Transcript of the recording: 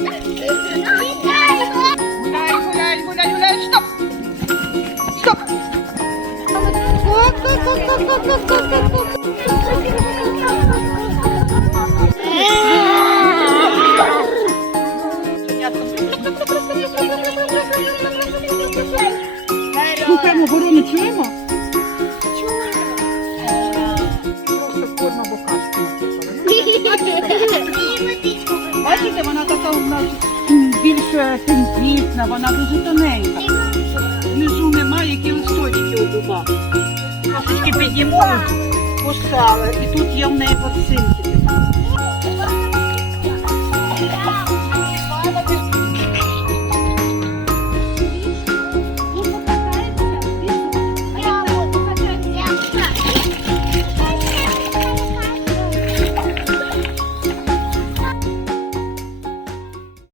Гуляй, гуляй, гуляй, гуляй, стоп! Стоп! Слухаємо ворону, чуємо? Просто форма бокашки Бачите, вона така у нас більш е, тендітна, вона дуже тоненька. Внизу немає, які листочки у дуба. Трошечки піднімають, посали. і тут є в неї подсинки.